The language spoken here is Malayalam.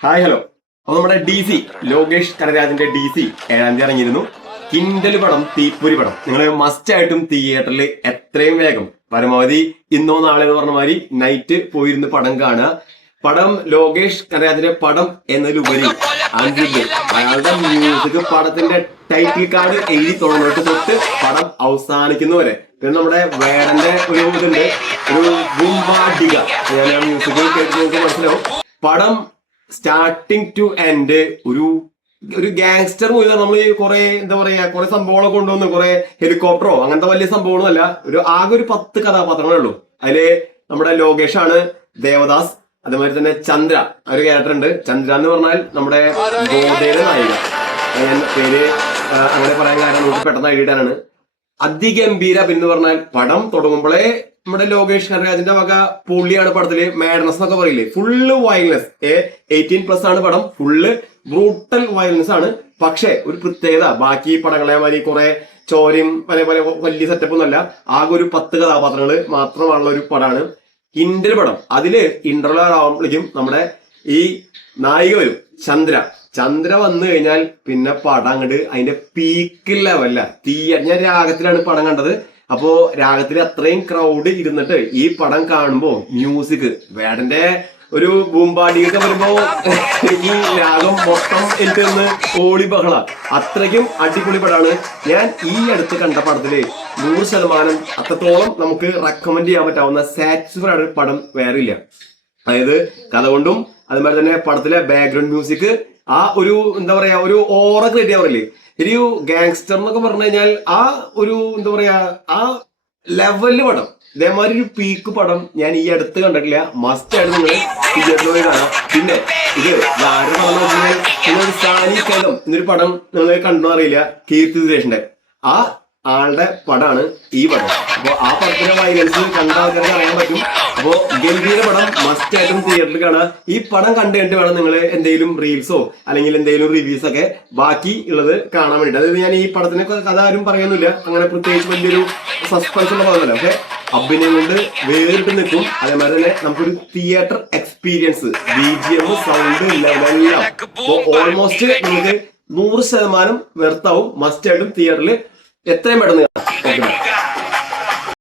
Hi hello. അപ്പൊ നമ്മുടെ DC ലോകേഷ് കനരാജിന്റെ DC 7-ാം തീയതി ഇറങ്ങിയിരുന്നു. കിൻഡൽ പടം, തീപ്പൊരി പടം നിങ്ങൾ മസ്റ്റ് ആയിട്ടും തിയേറ്ററിൽ എത്രയും വേഗം പരമാവധി ഇന്നോ നാളെ എന്ന് പറഞ്ഞ മാതിരി നൈറ്റ് പോയിരുന്ന് പടം കാണുക. പടം ലോകേഷ് കനരാജിന്റെ പടം എന്നതിലുപരി അഞ്ചിത് അയാളുടെ മ്യൂസിക് പടത്തിന്റെ ടൈറ്റിൽ കാർഡ് എഴുതി തുടങ്ങിയിട്ട് തൊട്ട് പടം അവസാനിക്കുന്നവരെ. പിന്നെ നമ്മുടെ വേടന്റെ ഒരു ഇതുണ്ട്, ഒരു ബുംബാഡിക. ഞാൻ ആ മ്യൂസിക് കേട്ട് നമുക്ക് മനസ്സിലാവും. പടം സ്റ്റാർട്ടിങ് ടു എൻഡ് ഒരു ഗാങ്സ്റ്റർ മൂവി. നമ്മൾ കുറെ എന്താ പറയാ കുറെ സംഭവങ്ങളൊക്കെ കൊണ്ടുവന്ന് കുറെ ഹെലികോപ്റ്ററോ അങ്ങനത്തെ വലിയ സംഭവങ്ങളല്ല. ആകെ ഒരു 10 കഥാപാത്രങ്ങളേ ഉള്ളൂ. അതില് നമ്മുടെ ലോകേഷാണ്, ദേവദാസ്, അതേമാതിരി തന്നെ ചന്ദ്ര ഒരു ക്യാരക്ടർ ഉണ്ട്. ചന്ദ്ര എന്ന് പറഞ്ഞാൽ നമ്മുടെ ഗോതയുടെ നായിക. ഞാൻ പേര് അങ്ങനെ പറയാൻ കാരണം നമുക്ക് പെട്ടെന്ന് ഐഡിയിടാനാണ്. അതിഗംഭീര എന്ന് പറഞ്ഞാൽ പടം തുടങ്ങുമ്പോഴേ നമ്മുടെ ലോകേഷ് കനരാജിന്റെ വക പുള്ളിയാണ് പടത്തില്. മാഡ്നസ് എന്നൊക്കെ പറയില്ലേ, ഫുള്ള് വയലൻസ്. 18+ ആണ് പടം, ഫുള്ള് ബ്രൂട്ടൽ വയലൻസ് ആണ്. പക്ഷെ ഒരു പ്രത്യേകത, ബാക്കി പടങ്ങളെ മാതിരി കുറെ ചോരയും പല പല വലിയ സെറ്റപ്പ് ഒന്നല്ല. ആകെ ഒരു 10 കഥാപാത്രങ്ങൾ മാത്രമുള്ള ഒരു പടമാണ് കിൻഡൽ പടം. അതില് ഇന്റർവൽ ആവുമ്പോഴേക്കും നമ്മുടെ ഈ നായിക വരും, ചന്ദ്ര വന്നു കഴിഞ്ഞാൽ പിന്നെ പടം അങ്ങോട്ട് അതിന്റെ പീക്ക് ലെവല്ല. ഞാൻ രാഗത്തിലാണ് പടം കണ്ടത്. അപ്പോ രാഗത്തിൽ അത്രയും ക്രൗഡ് ഇരുന്നിട്ട് ഈ പടം കാണുമ്പോ മ്യൂസിക് വേടന്റെ ഒരു ബൂംബാടിയൊക്കെ വരുമ്പോ ഈ രാഗം മൊത്തം എനിക്ക് ഒന്ന് ഓളി ബഹള. അത്രയ്ക്കും അടിപൊളി പടമാണ്. ഞാൻ ഈ അടുത്ത് കണ്ട പടത്തില് 100% അത്രത്തോളം നമുക്ക് റെക്കമെൻഡ് ചെയ്യാൻ പറ്റാവുന്ന സാറ്റിസ്ഫൈഡ് ആണ് പടം വേറെ ഇല്ല. അതായത് കഥ കൊണ്ടും അതുപോലെ തന്നെ പടത്തിലെ ബാക്ക്ഗ്രൗണ്ട് മ്യൂസിക് ആ ഒരു എന്താ പറയാ ഒരു ഓറ ക്രിയേറ്റ് ചെയ്യാൻ പറയില്ലേ, ഒരു ഗാങ്സ്റ്റർ എന്നൊക്കെ പറഞ്ഞു കഴിഞ്ഞാൽ ആ ഒരു എന്താ പറയാ ആ ലെവലില് പടം. ഇതേമാതിരി ഒരു പീക്ക് പടം ഞാൻ ഈ അടുത്ത് കണ്ടിട്ടില്ല. മസ്റ്റ് ആയിട്ട് നിങ്ങൾ തിയേറ്ററിൽ പോയി കാണാം. പിന്നെ ഇത് ആരും പറഞ്ഞു കഴിഞ്ഞാൽ സാനി കലം എന്നൊരു പടം നിങ്ങൾ കണ്ടോ അറിയില്ല, കീർത്തി സുരേഷിന്റെ ആ ആളുടെ പടമാണ് ഈ പടം. അപ്പൊ ആ പടത്തിലെ വയലൻസ് കണ്ട ആൾക്കാർക്ക് അറിയാൻ പറ്റും. അപ്പോ ഗംഭീര പടം മസ്റ്റ് ആയിട്ടും തിയേറ്ററിൽ കാണാം. ഈ പടം കണ്ടു കഴിഞ്ഞിട്ട് വേണം നിങ്ങൾ എന്തെങ്കിലും റീൽസോ അല്ലെങ്കിൽ എന്തെങ്കിലും റിവ്യൂസ് ഒക്കെ ബാക്കി ഉള്ളത് കാണാൻ വേണ്ടിട്ട്. അതായത് ഞാൻ ഈ പടത്തിനെ കഥ ആരും പറയുന്നില്ല, അങ്ങനെ പ്രത്യേകിച്ച് വലിയൊരു സസ്പെൻസ് ഉള്ള പടമല്ല. പക്ഷെ അഭിനയം കൊണ്ട് വേറിട്ട് നിൽക്കും. അതേമാതിരി തന്നെ നമുക്കൊരു തിയേറ്റർ എക്സ്പീരിയൻസ്, BGM, സൗണ്ട്, ലെവലെല്ലാം ഓൾമോസ്റ്റ് നമുക്ക് 100% വെർത്താവും. മസ്റ്റ് ആയിട്ടും തിയേറ്ററിൽ എത്രയും പെട്ടെന്ന് കാണാം.